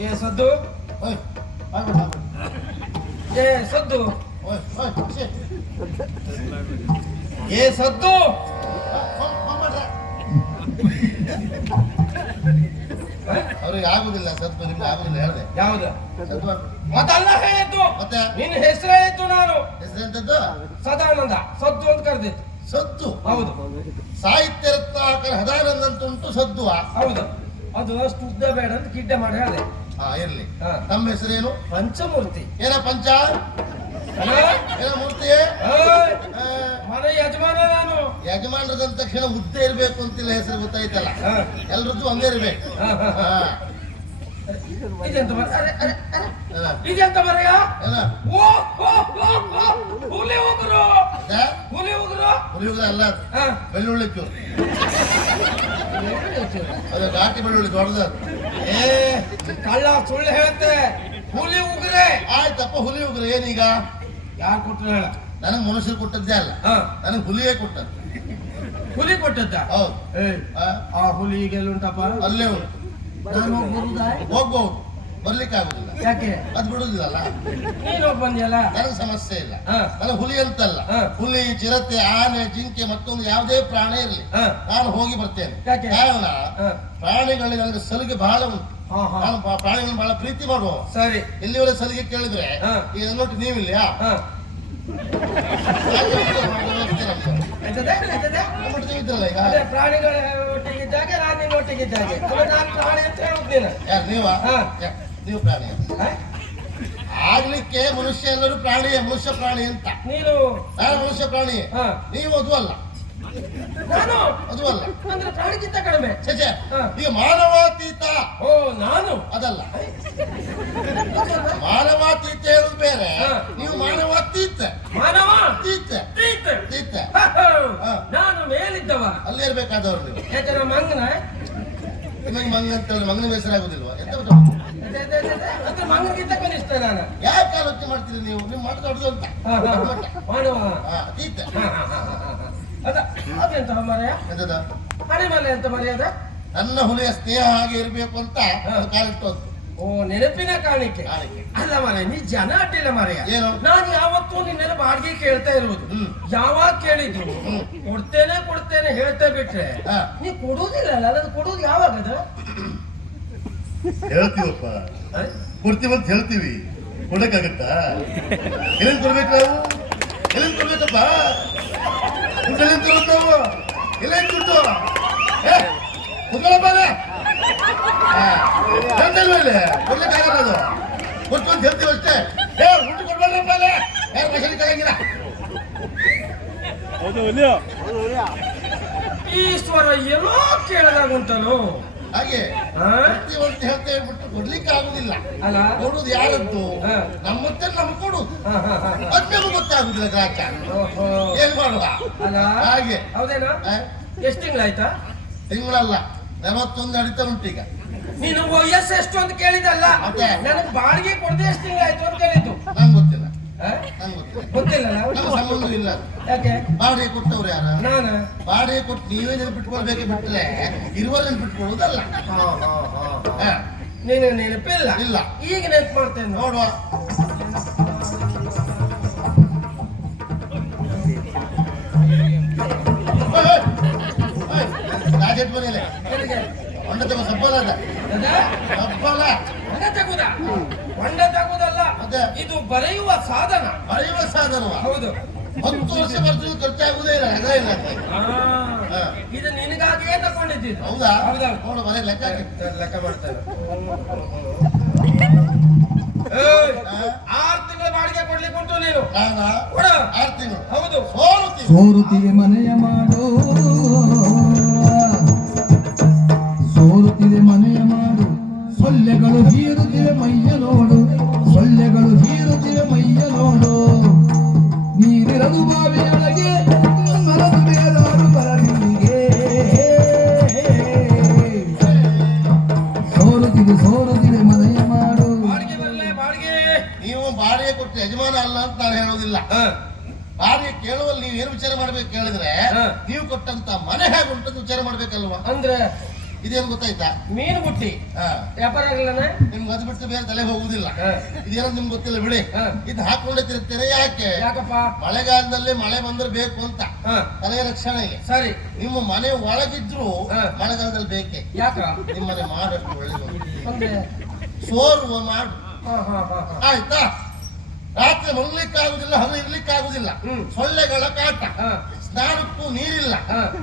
ಏ ಸದ್ದು. ಏ ಸದ್ದು? ಏ ಸದ್ದು. ಅವ್ರಿಗೆ ಆಗುದಿಲ್ಲ ಸದ್ದು ನಿಮ್ಗೆ ಆಗುದಿಲ್ಲ ಹೇಳ್ದೆ. ಯಾವ್ದು? ಸದ್ದು. ಮತ್ತಲ್ಲ ಹೇಳಿದ್ದು. ಮತ್ತೆ? ನಿನ್ನ ಹೆಸರು ಹೇಳಿದ್ದು ನಾನು. ಹೆಸರೆಂತದ್ದು? ಸದಾನಂದ. ಸದ್ದು ಅಂತ ಕರೆದಿತ್ತು ಸದ್ದು. ಹೌದು. ಸಾಹಿತ್ಯ ರತ್ನಾಕರ ಹದಾನಂದ ಅಂತ ಉಂಟು ಸದ್ದು ಹೌದು. ಅದು ಅಷ್ಟು ಉದ್ದ ಬೇಡ ಅಂತ ಕಿಡ್ಡೆ ಮಾಡಿ ಹೇಳಿದೆ. ಹಾ ಇರ್ಲಿ. ಹಾ. ತಮ್ಮ ಹೆಸರೇನು? ಪಂಚಮೂರ್ತಿ. ಏನ ಪಂಚ? ಏನ ಮೂರ್ತಿ? ಓಯ್, ಆ, ಮನೆ ಯಜಮಾನ ನಾನು. ಯಜಮಾನರದ ತಕ್ಷಣ ಉದ್ದೆ ಇರ್ಬೇಕು ಅಂತಿಲ್ಲ ಹೆಸರು ಗೊತ್ತಾಯ್ತಲ್ಲ. ಹಾ, ಎಲ್ರದ್ದು ಒಂದೇ ಇರ್ಬೇಕು. ಹಾ, ಹಾ, ಹಾ. ಹಾ. ಇದೆಂತ ಬರ ಅರೆ, ಅರೆ, ಅರೆ. ಏನ? ಇದೆಂತ ಬರೆಯ ಏನ? ಓ ಓ, ಓ, ಓ, ಹುಲಿ ಉಗುರು. ಅದೇ? ಹುಲಿ ಉಗುರು. ಹುಲಿಯುಗ ಅಲ್ಲ. ಬೆಳ್ಳುಳ್ಳಿ ಚೂರು ಅದು ಘಾಟಿ ಬೆಳ್ಳುಳ್ಳಿ ದೊಡ್ಡದ. ಏ ಕಳ್ಳ ಸುಳ್ಳು ಹೇಳುತ್ತೆ. ಹುಲಿ ಉಗ್ರೆ. ಆಯ್ತಪ್ಪ ಹುಲಿ ಉಗ್ರೆ. ಏನೀಗ? ಯಾರು ಕೊಟ್ಟರು ಹೇಳ. ನನಗೆ ಮನುಷ್ಯರು ಕೊಟ್ಟದ್ದೇ ಅಲ್ಲ. ಹಾ. ನನಗೆ ಹುಲಿಯೇ ಕೊಟ್ಟದ್ದು. ಹುಲಿ ಕೊಟ್ಟದ್ದ? ಹೌದು. ಏ ಆ, ಹುಲಿ ಈಗೆಲ್ಲ ಎಲ್ಲಿಂಟಪ್ಪ ಅಲ್ಲೇ ಉಂಟು. ನಾನು ಹೋಗ್ ಬರುದಾ? ಹೋಗ್ಬಹುದು ಬರ್ಲಿಕ್ಕೆ ಆಗುದಿಲ್ಲ. ಯಾಕೆ? ಅದು ಬಿಡುದಿಲ್ಲಲ್ಲ. ನೀನ್ ಹೋಗ್ ಬಂದಿಯಲ್ಲ? ನನಗೆ ಸಮಸ್ಯೆ ಇಲ್ಲ. ಹಾ. ನನಗೆ ಹುಲಿ ಅಂತಲ್ಲ. ಹಾ. ಹುಲಿ ಚಿರತೆ ಆನೆ ಜಿಂಕೆ ಮತ್ತೊಂದು ಯಾವುದೇ ಪ್ರಾಣಿ ಇರಲಿ. ಹಾ. ನಾನು ಹೋಗಿ ಬರ್ತೇನೆ. ಯಾಕೆ? ಕಾರಣ ಹಾ. ಪ್ರಾಣಿಗಳಿಗೆ ನನಗೆ ಸಲಿಗೆ ಬಹಳ ಉಂಟು. ಹಾ, ಹಾ. ನಾನು ಪಾ- ಪ್ರಾಣಿಗಳನ್ನು ಬಹಳ ಪ್ರೀತಿ ಮಾಡುವ ಸರಿ. ಎಲ್ಲಿವರೆಗೆ ಸಲಿಗೆ ಕೇಳಿದ್ರೆ ಹಾ. ನೋಡಿ ನೀವಿಲ್ಲ ಹಾ? ಇದ್ರಲ್ಲ ಈಗ? ಅದೇ ಪ್ರಾಣಿಗಳ ಒಟ್ಟಿಗೆ ಇದ್ದಾಗ ನಾನು ನಿನ್ನ ಒಟ್ಟಿಗೆ ಇದ್ದಾಗೆ ಅಲ್ಲ ನಾನು ಪ್ರಾಣಿ ಅಂತ ಹೇಳುದು ನೀನು ಯಾರು ನೀವ? ಹಾ. ಯಾ, ನೀವು ಪ್ರಾಣಿ ಅಂತ. ಆಗ್ಲಿಕ್ಕೆ ಮನುಷ್ಯ ಎಲ್ಲರೂ ಪ್ರಾಣಿ ಮನುಷ್ಯ ಪ್ರಾಣಿ ಅಂತ. ನೀನು? ನಾನು ಮನುಷ್ಯ ಪ್ರಾಣಿ. ನೀವು ಅದು ಅಲ್ಲ. ನಾನು? ಅದು ಅಲ್ಲ. ಅಂದ್ರೆ ಪ್ರಾಣಿಗಿಂತ ಕಡಿಮೆ. ಹಾ. ಈಗ ಮಾನವಾತೀತ. ಓ ನಾನು? ಅದಲ್ಲ. ಮಾನವಾತೀತ ಹೇಳುದು ಬೇರೆ. ನೀವು ಮಾನವಾತೀತ. ಮಾನವ? ತೀತ. ತೀತ. ನಾನು ಮೇಲಿದ್ದವ. ಅಲ್ಲಿ ಇರ್ಬೇಕಾದವ್ರು ನೀವು. ಯಾಕಂದ್ರೆ ಮಂಗನ? ನಿಮಗೆ ಮಂಗ ಅಂತ ಮಂಗನ ಹೆಸರಾಗುದಿಲ್ವಾ? ಎಂತ ಗೊತ್ತಾ? ಅದೇ, ಅದೇ, ಅದೇ, ಅದೇ. ಅಂದ್ರೆ ಮಂಗನಿಗಿಂತ ಕನಿಷ್ಠ ನಾನು. ಯಾಕೆ ಆಲೋಚನೆ ಮಾಡ್ತೀರಿ ನೀವು? ನಿಮ್ಮ ಮಾತು ದೊಡ್ಡದು ಅಂತ. ಹಾ, ಹಾ, ಹಾ. ಮಾನವ. ಹಾ, ತೀತ ಹಾ, ಹಾ, ಹಾ, ಹಾ, ಹಾ. ಅದ ಅದೆಂತ ಮರ್ಯ? ಎಂತದ? ಹಣೆ ಮೇಲೆ ಎಂತ ಮರ್ಯಾದ ನನ್ನ ಹುಲಿಯ ಸ್ನೇಹ ಹಾಗೆ ಇರಬೇಕು ಅಂತ ಹಾ. ಅದು ಕಾಲಿಟ್ಟು ಓ ನೆನಪಿನ ಕಾಣಿಕೆ. ಅಲ್ಲ ಮರೆ ನೀ ಜನ ಅಡ್ಡಿಲ್ಲ ಮರೆಯ. ಏನು? ನಾನು ಯಾವತ್ತೂ ನಿನ್ನೆಲ್ಲ ಬಾಡಿಗೆ ಕೇಳ್ತಾ ಇರುವುದು. ಯಾವಾಗ ಕೇಳಿದ್ರು. ಕೊಡ್ತೇನೆ ಕೊಡ್ತೇನೆ ಹೇಳ್ತಾ ಬಿಟ್ರೆ. ನೀ ಕೊಡುವುದಿಲ್ಲ ಅಲ್ಲ ಅದು ಕೊಡುವುದು ಯಾವಾಗ ಅದು? ಹೇಳ್ತೀವಪ್ಪ. ಕೊಡ್ತೀವಂತ ಕೊಡ್ತೀವಿ ಅಂತ ಹೇಳ್ತೀವಿ. ಕೊಡಕ್ಕಾಗತ್ತಾ? ಎಲ್ಲಿಂದ ಕೊಡ್ಬೇಕು ನಾವು? ಎಲ್ಲಿಂದ ಕೊಡ್ಬೇಕಪ್ಪ? ಎಲ್ಲಿಂದ ತರೋದು ನಾವು? ಎಲ್ಲಿಂದ ಹೇಳ್ತಲ್ವ ಇಲ್ಲಿ? ಕೊಡ್ಲಿಕ್ಕಾಗಲ್ಲ ಅದು. ಅಂತ ಹೇಳ್ತೀವಿ ಅಷ್ಟೇ. ಏ ಅಲ್ಲೇ. ಯಾರು ಮಸಲಿ ಕರಂಗಿಲ್ಲ ಈಶ್ವರ ಏನೋ ಕೇಳಿದಾಗ ಉಂಟಲು ಹಾಗೆ ಅಂತ ಹೇಳ್ತಾ ಹೇಳ್ಬಿಟ್ಟು ಕೊಡ್ಲಿಕ್ಕೆ ಆಗುದಿಲ್ಲ. ಕೊಡುದು ಯಾರದ್ದು? ನಮ್ಮ ನಮ್ಮತ್ತೆ ನಮ್ಗೆ ಕೊಡುದು ಹಾ, ಹಾ, ಹಾ, ಹಾ. ಅದ್ ನಮ್ಗೆ ಗೊತ್ತಾಗುದಿಲ್ಲ ಓಹೋ. ಏನ್ ಮಾಡುವ? ಹಾಗೆ. ಹೌದೇನಾ? ಎಷ್ಟು ತಿಂಗಳಾಯ್ತಾ? ತಿಂಗಳಲ್ಲ. ನಲವತ್ತೊಂದು ನಡೀತಾ ಉಂಟು ಈಗ. ನೀನು ವಯಸ್ಸು ಎಷ್ಟು ಅಂತ ಕೇಳಿದಲ್ಲ ನನಗೆ ಬಾಡಿಗೆ ಕೊಡದೆ ಎಷ್ಟು ತಿಂಗಳಾಯ್ತು ಅಂತ ಹೇಳಿದ್ದು ನಂಗೆ ಗೊತ್ತಿಲ್ಲ. ಗೊತ್ತಿಲ್ಲ ಸಂಬಂಧ ಇಲ್ಲ. ಯಾಕೆ? ಬಾಡಿಗೆ ಕೊಟ್ಟವ್ರು ಯಾರ? ನಾನು? ಬಾಡಿಗೆ ಕೊಟ್ಟು ನೀವೇ ಬಿಟ್ಕೊಳ್ಬೇಕು ಬಿಟ್ರೆ ಇರುವರ್ ನೆನ್ಪಿಟ್ಕೊಳ್ಳೋದಲ್ಲ ನೀನು ನೆನಪಿಲ್ಲ? ಇಲ್ಲ. ಈಗ ನೆನಪು ಮಾಡ್ತೇನೆ. ನೋಡು ನೋಡುವ ರಾಜೇಟ್? ಹೊಂಡ ತಗೋ ಸಬ್ಬಲ ಅದ? ಸಬ್ಬಲ. ಹೊಂಡ ತಗುದ? ಹೊಂಡ ತಗುದಲ್ಲ? ಇದು ಬರೆಯುವ ಸಾಧನ. ಬರೆಯುವ ಸಾಧನವ? ಹೌದು. ಹತ್ತು ವರ್ಷ ಖರ್ಚು ಖರ್ಚಾಗುವುದೇ ಇಲ್ಲ ಅದ ಇಲ್ಲ. ಇದು ನಿನಗಾಗಿಯೇ ತಗೊಂಡಿದ್ದೀನಿ ಹೌದಾ? ಹೌದಾ ನೋಡು ಮನೆ ಲೆಕ್ಕ. ಲೆಕ್ಕ ಹಾ? ಆರು ತಿಂಗಳ ಬಾಡಿಗೆ ಕೊಡ್ಲಿಕ್ಕೆ ಉಂಟು ನೀನು. ಆರು ತಿಂಗಳು. ಹೌದು. ಸೋರುತ್ತಿದೆ ಮನೆಯ ಮಾಡೋ. ಸೋರುತ್ತಿದೆ ಮನೆಯ ಮಾಡು. ಸೊಳ್ಳೆಗಳು ಹೀರುತ್ತಿವೆ ಮೈಯ ನೋಡು ಸೊಳ್ಳೆಗಳು ಹೀರುತ್ತಿವೆ ಮೈಯ ನೋಡು. ನೀರಿರಲು ಬಾವಿಯೊಳಗೆ ಮರದು ಬೇರಾರು ಬರಲಿಗೆ ಸೋರುತ್ತಿದೆ ಸೋರುತ್ತಿದೆ ಮನೆಯ ಮಾಡು. ಬಾಡಿಗೆ ಬರಲೇ ಬಾಡಿಗೆ. ನೀವು ಬಾಡಿಗೆ ಕೊಟ್ಟು ಯಜಮಾನ ಅಲ್ಲ ಅಂತ ನಾನು ಹೇಳೋದಿಲ್ಲ ಬಾಡಿಗೆ ಕೇಳುವಲ್ಲಿ ನೀವು ಏನು ವಿಚಾರ ಮಾಡ್ಬೇಕು ಕೇಳಿದ್ರೆ. ನೀವು ಕೊಟ್ಟಂತ ಮನೆ ಹೇಗೆ ಅಂತ ವಿಚಾರ ಮಾಡ್ಬೇಕಲ್ವಾ? ಅಂದ್ರೆ ಇದೇನು ಗೊತ್ತಾಯ್ತಾ? ಮೀನು ಬುಟ್ಟಿ ವ್ಯಾಪಾರ ಆಗಲಿಲ್ಲ ನಿಮ್ಗೆ ಅದು ಬಿಟ್ಟು ಬೇರೆ ತಲೆ ಹೋಗುದಿಲ್ಲ. ಇದೇನೋ ನಿಮ್ಗೆ ಗೊತ್ತಿಲ್ಲ ಬಿಡಿ. ಇದು ಹಾಕೊಂಡೆ ತಿರುತ್ತೀರ ಯಾಕೆ? ಯಾಕಪ್ಪ? ಮಳೆಗಾಲದಲ್ಲಿ ಮಳೆ ಬಂದ್ರೆ ಬೇಕು ಅಂತ. ತಲೆ ತಲೆಯ ರಕ್ಷಣೆಗೆ. ಸರಿ. ನಿಮ್ಮ ಮನೆ ಒಳಗಿದ್ರು. ಮಳೆಗಾಲದಲ್ಲಿ ಬೇಕೆ? ಯಾಕ? ನಿಮ್ಮನೆ ಮಾಡಷ್ಟು ಒಳ್ಳೇದು ಸೋರುವ ಮಾಡು. ಆಯ್ತಾ? ರಾತ್ರಿ ಮಲಗ್ಲಿಕ್ಕಾಗುದಿಲ್ಲ ಹಗಲು ಇರ್ಲಿಕ್ಕಾಗುದಿಲ್ಲ ಹ್ಮ್. ಸೊಳ್ಳೆಗಳ ಕಾಟ. ಸ್ನಾನಕ್ಕೂ ನೀರಿಲ್ಲ.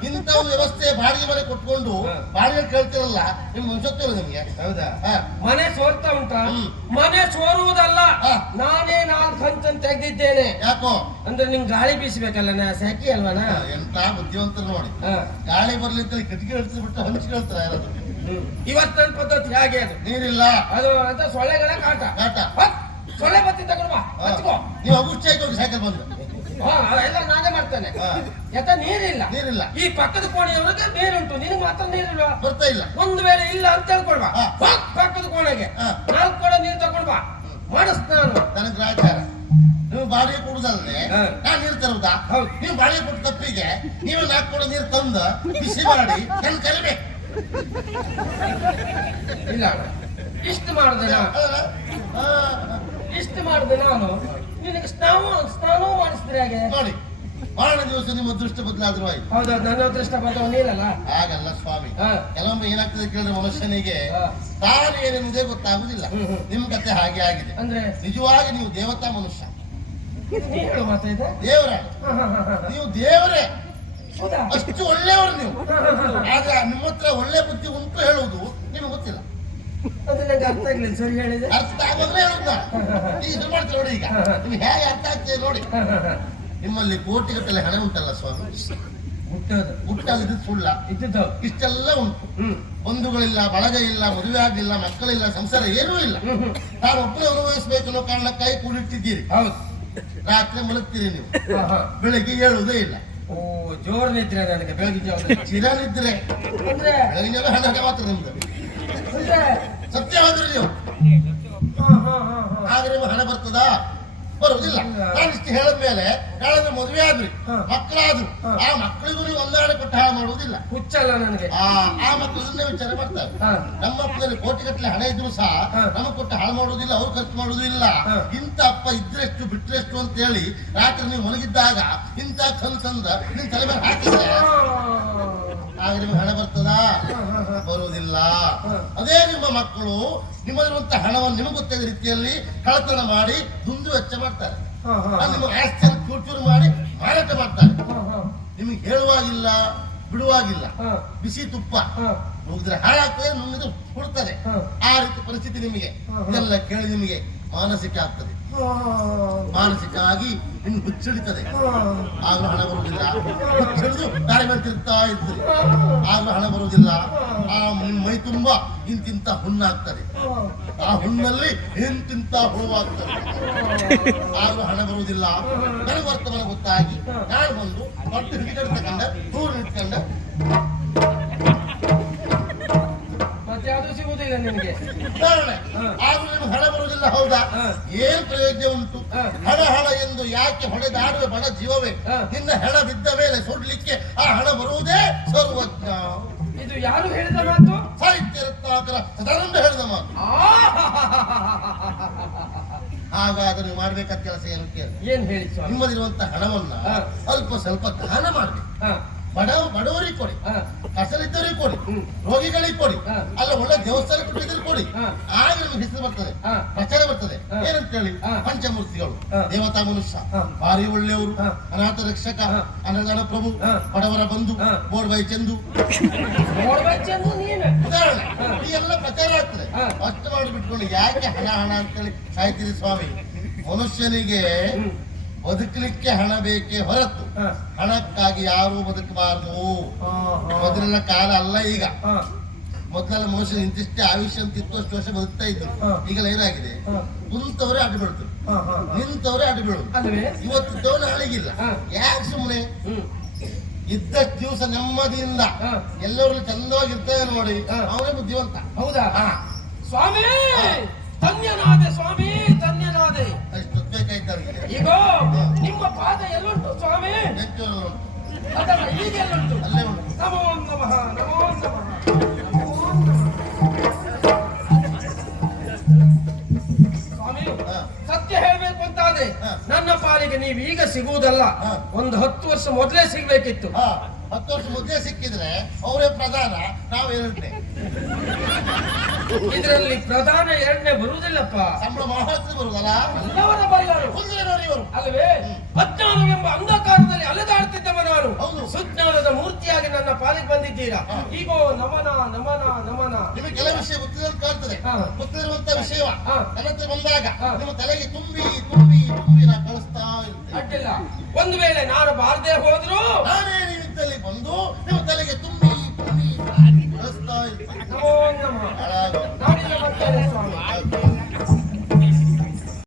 ಇಂತ ಇಂಥ ವ್ಯವಸ್ಥೆ ಬಾಡಿಗೆ ಮನೆ ಕೊಟ್ಕೊಂಡು. ಬಾಡಿಗೆ ಕೇಳ್ತಿರಲ್ಲ ನಿಮ್ ಮನುಷ್ಯತ್ವ ನಿಮ್ಗೆ. ಹೌದಾ. ಮನೆ ಸೋರ್ತಾ ಉಂಟ? ಮನೆ ಸೋರುವುದಲ್ಲ. ನಾನೇ ನಾಲ್ಕು ಹಂಚನ್ ತೆಗೆದಿದ್ದೇನೆ. ಯಾಕೋ? ಅಂದ್ರೆ ನಿಮ್ ಗಾಳಿ ಬೀಸಬೇಕಲ್ಲ ನಾ ಸೆಕೆ ಅಲ್ವನಾ? ಎಂತ ಬುದ್ಧಿವಂತರು ನೋಡಿ. ಗಾಳಿ ಬರ್ಲಿಂತ ಕಟ್ಟಿಗೆ ಹಿಡಿದು ಬಿಟ್ಟು ಹಂಚಿ ಯಾರಾದ್ರು ಇವತ್ತಿನ ಪದ್ಧತಿ ಹಾಗೆ ಅದು. ನೀರಿಲ್ಲ. ಅದು ಅಂತ ಸೊಳ್ಳೆಗಳ ಕಾಟ. ಕಾಟ. ಸೊಳ್ಳೆ ಬತ್ತಿ ತಗೊಂಡ್ ಬಾ. ನೀವು ಅಗುಷ್ಟಿ ಆಯ್ತು ಸೈಕಲ್ ಬಂದ್ರೆ ಎಲ್ಲ ನಾನೇ ಮಾಡ್ತೇನೆ. ಯಾಕ ನೀರಿಲ್ಲ. ನೀರಿಲ್ಲ. ಈ ಪಕ್ಕದ ಕೋಣೆಯವ್ರಿಗೆ ನೀರುಂಟು. ನಿನಗೆ ಮಾತ್ರ ನೀರಿಲ್ವಾ? ಬರ್ತಾ ಇಲ್ಲ. ಒಂದು ವೇಳೆ ಇಲ್ಲ ಅಂತ ಹೇಳ್ಕೊಳ್ಬಾ ಹಾ. ಹೋಗ್ ಪಕ್ಕದ ಕೋಣೆಗೆ. ನಾಲ್ಕು ಕೋಣೆ ನೀರು ತಗೊಂಡ್ ಬಾ. ಮಾಡಿಸ್ ನಾನು. ನನಗೆ ಗ್ರಾಚಾರ ನೀವು ಬಾಡಿಗೆ ಕೊಡುದಲ್ದೆ ನಾನು ನೀರು ತರುವುದಾ. ನೀವು ಬಾಡಿಗೆ ಕೊಟ್ಟು ತಪ್ಪಿಗೆ ನೀವು ನಾಲ್ಕು ಕೋಣೆ ನೀರು ತಂದು ಬಿಸಿ ಮಾಡಿ ನನ್ನ ಕರಿಬೇಕು ಇಲ್ಲ. ಇಷ್ಟು ಮಾಡಿದೆ ನಾನು. ಇಷ್ಟು ಮಾಡಿದೆ ನಾನು. ನಿನಗೆ ಸ್ನಾನ ಸ್ನಾನ ಮಾಡಿಸಿದ್ರೆ ಹಾಗೆ? ನೋಡಿ ದಿವಸ ನಿಮ್ಮ ಅದೃಷ್ಟ ಬದಲಾದ್ರೂ ಆಯ್ತು. ಹೌದೌದು ನನ್ನ ಅದೃಷ್ಟ ಬಂದವ ನೀನಲ್ಲ ಹಾಗಲ್ಲ ಸ್ವಾಮಿ. ಕೆಲವೊಮ್ಮೆ ಏನಾಗ್ತದೆ ಕೇಳಿದ್ರೆ ಮನುಷ್ಯನಿಗೆ. ತಾನು ಏನೇನಿದೆ ಗೊತ್ತಾಗುದಿಲ್ಲ. ನಿಮ್ ಕತೆ ಹಾಗೆ ಆಗಿದೆ. ಅಂದ್ರೆ? ನಿಜವಾಗಿ ನೀವು ದೇವತಾ ಮನುಷ್ಯ. ದೇವರ. ನೀವು ದೇವರೇ. ಹೌದಾ? ಅಷ್ಟು ಒಳ್ಳೆಯವರು ನೀವು. ಆದ್ರೆ ನಿಮ್ಮ ಹತ್ರ ಒಳ್ಳೆ ಬುದ್ಧಿ ಉಂಟು ಹೇಳುವುದು ನಿಮ್ಗೆ ಗೊತ್ತಿಲ್ಲ. ಅದು ನಂಗೆ ಅರ್ಥ ಆಗ್ಲಿಲ್ಲ ಸರಿ ಹೇಳಿದೆ. ಅರ್ಥ ಆಗೋದ್ರೆ ಮಾಡ್ತೀವಿ ನೋಡಿ ಈಗ. ನಿಮ್ಗೆ ಹೇಗೆ ಅರ್ಥ ಆಗ್ತದೆ ನೋಡಿ. ನಿಮ್ಮಲ್ಲಿ ಕೋಟಿಗಟ್ಟಲೆ ಹಣ ಉಂಟಲ್ಲ ಸ್ವಾಮಿ? ಹುಟ್ಟೋದು. ಹುಟ್ಟಲ್ಲಿದ್ದು ಸುಳ್ಳ ಇದ್ದಿದ್ದು. ಇಷ್ಟೆಲ್ಲ ಉಂಟು. ಬಂಧುಗಳಿಲ್ಲ ಬಳಗ ಇಲ್ಲ ಮದುವೆ ಆಗಿಲ್ಲ ಮಕ್ಕಳಿಲ್ಲ ಸಂಸಾರ ಏನೂ ಇಲ್ಲ. ನಾನು ಒಬ್ಬರೇ ಅನುಭವಿಸಬೇಕು ಅನ್ನೋ ಕೈ ಕಾರಣಕ್ಕಾಗಿ ಕೂಡಿಟ್ಟಿದ್ದೀರಿ. ಹೌದು. ರಾತ್ರಿ ಮಲಗ್ತೀರಿ ನೀವು. ಬೆಳಿಗ್ಗೆ ಹೇಳುವುದೇ ಇಲ್ಲ. ಓ ಜೋರ್ ನಿದ್ರೆ ನನಗೆ ಬೆಳಗ್ಗೆ ಚಿರ ಚಿರನಿದ್ರೆ ಅಂದ್ರೆ? ಬೆಳಗಿನ ಹಣ ಮಾತ್ರ ನಿಮ್ದು. ಸತ್ಯ ಹೋದ್ರಿ ನೀವು? ಆದ್ರೆ ನಿಮ್ಗೆ ಹಣ ಬರ್ತದ? ಬರುವುದಿಲ್ಲ. ನಾನು ಇಷ್ಟು ಹೇಳಿದ ಮೇಲೆ ನಾಳೆ ಮದುವೆ ಆದ್ರಿ. ಮಕ್ಕಳಾದ್ರು. ಆ ಮಕ್ಕಳಿಗೂ ನೀವು ಹುಚ್ಚಲ್ಲ ನನಗೆ. ಆ ಆ ಮಕ್ಕಳನ್ನೇ ವಿಚಾರ ಮಾಡ್ತಾರೆ ನಮ್ಮ ನಮ್ಮ ಅಪ್ಪನಲ್ಲಿ ಕೋಟಿಗಟ್ಟಲೆ ಹಣ ಇದ್ರು ಸಹ. ನಮಗೆ ಕೊಟ್ಟು ಹಾಳು ಮಾಡುದಿಲ್ಲ ಅವ್ರು ಖರ್ಚು ಮಾಡುದಿಲ್ಲ ಇಂತ ಇಂಥ ಅಪ್ಪ ಇದ್ರೆಷ್ಟು ಬಿಟ್ರೆಷ್ಟು ಅಂತ ಹೇಳಿ ರಾತ್ರಿ ನೀವು ಮಲಗಿದ್ದಾಗ ಇಂಥ ತಂದ ನಿನ್ ತಲೆ ಮೇಲೆ ಹಾಕಿದ್ರೆ ಆಗ ನಿಮ್ಗೆ ಹಣ ಬರ್ತದ? ಬರುವುದಿಲ್ಲ. ಅದೇ ನಿಮ್ಮ ಮಕ್ಕಳು ನಿಮ್ಮಲ್ಲಿರುವಂತ ಹಣವನ್ನು ನಿಮಗೆ ಗೊತ್ತಾದ ರೀತಿಯಲ್ಲಿ ಕಳತನ ಮಾಡಿ ದುಂದು ವೆಚ್ಚ ಮಾಡ್ತಾರೆ. ನಿಮ್ಮ ಆಸ್ತಿಯನ್ನು ಚೂರು ಚೂರು ಮಾಡಿ ಮಾರಾಟ ಮಾಡ್ತಾರೆ. ನಿಮಗೆ ಹೇಳುವಾಗಿಲ್ಲ. ಬಿಡುವಾಗಿಲ್ಲ. ಬಿಸಿ ತುಪ್ಪ. ಮುಗಿದ್ರೆ ನುಗ್ಗಿದ್ರೆ ಹಾಳಾಗ್ತದೆ ನುಂಗಿದ್ರೆ ಹುಡ್ತದೆ. ಆ ರೀತಿ ಪರಿಸ್ಥಿತಿ ನಿಮಗೆ. ಇದೆಲ್ಲ ಕೇಳಿ ನಿಮಗೆ ಮಾನಸಿಕ ಆಗ್ತದೆ. ಮಾನಸಿಕ ಆಗಿ ಹೆಣ್ಣು ಹುಚ್ಚಿಡಿತದೆ ಹಾ. ಆಗ್ಲೂ ಹಣ ಬರುವುದಿಲ್ಲ. ಹುಚ್ಚಿಡಿದು ದಾರಿ ಬರ್ತಿರ್ತಾ ಇರ್ತದೆ ಆಗ್ಲೂ ಹಣ ಬರುವುದಿಲ್ಲ. ಆ ಮೈ ತುಂಬ ಇಂತಿಂತ ಹುಣ್ಣಾಗ್ತದೆ. ಆ ಹುಣ್ಣಲ್ಲಿ ಇಂತಿಂತ ಹುಳುವಾಗ್ತದೆ ಆಗಲೂ ಹಣ ಬರುವುದಿಲ್ಲ. ನನಗೆ ವರ್ತಮಾನ ಗೊತ್ತಾಗಿ ನಾನು ಬಂದು ದೊಡ್ಡ ತಗೊಂಡ ದೂರ ಇಟ್ಕೊಂಡ ಮತ್ತೆ ಅದು ಸಿಗುವುದಿಲ್ಲ ನಿಮಗೆ. ಆಗ್ಲೂ ನಿಮ್ಗೆ ಹಣ ಬರುವುದಿಲ್ಲ. ಹೌದಾ. ಏನ್ ಪ್ರಯೋಜನ ಉಂಟು. ಹಣ ಹಣ ಎಂದು ಯಾಕೆ ಹೊಡೆದಾಡುವ? ಬಡ ಜೀವವೇ. ನಿನ್ನ ಹೆಣ ಬಿದ್ದ ಮೇಲೆ ಸುಡ್ಲಿಕ್ಕೆ ಆ ಹಣ ಬರುವುದೇ ಸರ್ವಜ್ಞ. ಇದು ಯಾರು ಹೇಳಿದ ಮಾತು? ಸಾಹಿತ್ಯ ರತ್ನಾಕರ ಸದಾನಂದ ಹೇಳಿದ ಮಾತು. ಹಾಗಾದ್ರೆ ಮಾಡ್ಬೇಕಾದ ಕೆಲಸ ಏನು ಕೇಳಿ? ಏನ್ ಹೇಳಿ ನಿಮ್ಮದಿರುವಂತ ಹಣವನ್ನ. ಅಲ್ಪ ಸ್ವಲ್ಪ ದಾನ ಮಾಡ್ಬೇಕು. ಬಡವ ಬಡ ಬಡವರಿಗೆ ಕೊಡಿ. ಹಾ ಕಸಲಿದ್ದವರಿಗೆ ಕೊಡಿ. ರೋಗಿಗಳಿಗೆ ಕೊಡಿ. ಅಲ್ಲ ಒಳ್ಳೆ ದೇವಸ್ಥಾನ ಕೊಟ್ಟಿದ್ರೆ ಕೊಡಿ. ಆಗ ನಮ್ಗೆ ಹೆಸರು ಬರ್ತದೆ ಹಾ. ಪ್ರಚಾರ ಬರ್ತದೆ ಏನಂತ ಹೇಳಿ. ಪಂಚಮೂರ್ತಿಗಳು ದೇವತಾ ಮನುಷ್ಯ. ಭಾರಿ ಒಳ್ಳೆಯವರು ಅನಾಥ ರಕ್ಷಕ ಅನ್ನದಾನ ಪ್ರಭು. ಬಡವರ ಬಂಧು. ಬೋರ್ಬೈ ಚಂದು ಉದಾಹರಣೆ. ಈ ಎಲ್ಲ ಪ್ರಚಾರ ಆಗ್ತದೆ. ಅಷ್ಟು ಮಾಡಿಬಿಟ್ಕೊಂಡು ಯಾಕೆ ಹಣ ಹಣ ಅಂತೇಳಿ ಸಾಯ್ತೀರಿ ಸ್ವಾಮಿ ಮನುಷ್ಯನಿಗೆ. ಬದುಕಲಿಕ್ಕೆ ಹಣ ಬೇಕೇ ಹೊರತು ಹಣಕ್ಕಾಗಿ ಯಾರು ಬದುಕಬಾರದು. ಮೊದಲಿನ ಕಾಲ ಅಲ್ಲ ಈಗ. ಮೊದಲೆಲ್ಲ ಮನುಷ್ಯ ಇಂತಿಷ್ಟೇ ಆಯುಷ್ಯ ಅಂತ ಇತ್ತು ಅಷ್ಟು ವರ್ಷ ಬದುಕ್ತಾ ಇದ್ರು. ಈಗೆಲ್ಲ ಏನಾಗಿದೆ? ಕುಂತವ್ರೆ ಅಡ್ಡು ಹಾ. ನಿಂತವರೇ ಅಡ್ಡು ಬೀಳುದು ಇವತ್ತು ನಾಳೆಗಿಲ್ಲ. ಹಳಿಗಿಲ್ಲ ಯಾಕೆ ಸುಮ್ಮನೆ ಇದ್ದಷ್ಟು ದಿವಸ ನೆಮ್ಮದಿಯಿಂದ. ಎಲ್ಲರೂ ಚಂದವಾಗಿರ್ತೇವೆ ನೋಡಿ. ಅವನೇ ಬುದ್ಧಿವಂತ. ಹೌದಾ? ಹಾ. ಸ್ವಾಮಿ! ಧನ್ಯನಾದ ಸ್ವಾಮಿ! ಅಲ್ಲೇ ಉಂಟು ನಮೋ ನಮಃ ನಮೋ ಸತ್ಯ ಹೇಳ್ಬೇಕು ಅಂತಾದ್ರೆ ನನ್ನ ಪಾಲಿಗೆ ನೀವು ಈಗ ಸಿಗುವುದಲ್ಲ. ಒಂದು ಹತ್ತು ವರ್ಷ ಮೊದಲೇ ಸಿಗ್ಬೇಕಿತ್ತು. ಹತ್ತು ವರ್ಷ ಮುದ್ದೆ ಸಿಕ್ಕಿದ್ರೆ ಅವರೇ ಪ್ರಧಾನ ನಾವು ಎರಡನೇ. ಇದರಲ್ಲಿ ಪ್ರಧಾನ ಎರಡನೇ ಬರುವುದಿಲ್ಲಪ್ಪ. ಸಂಬಳ ಮಹಾರಾಷ್ಟ್ರ ಬರುದಲ್ಲ? ಎಲ್ಲವರ ಬಲ್ಲರು ಕುಂದಿರೋರು ಇವರು? ಅಲ್ವೇ ಎಂಬ ಅಂಧಕಾರದಲ್ಲಿ ಅಲೆದಾಡ್ತಿದ್ದವನವರು ಹೌದು. ಸುಜ್ಞಾನದ ಮೂರ್ತಿಯಾಗಿ ನನ್ನ ಪಾಲಿಗೆ ಬಂದಿದ್ದೀರಾ. ಈಗೋ ನಮನ ನಮನ ನಮನ. ನಿಮಗೆ ಕೆಲವು ವಿಷಯ ಗೊತ್ತಿರೋದು ಕಾಣ್ತದೆ. ಗೊತ್ತಿರುವಂತ ವಿಷಯ. ನನ್ನ ಹತ್ರ ಬಂದಾಗ ನಿಮ್ಮ ತಲೆಗೆ ತುಂಬಿ ತುಂಬಿ ತುಂಬಿ ನಾ ಕಳಿಸ್ತಾ ಇರ್ತೇನೆ ಅಡ್ಡಿಲ್ಲ. ಒಂದು ವೇಳೆ ನಾನು ಬಾರದೆ ಹೋದ್ರು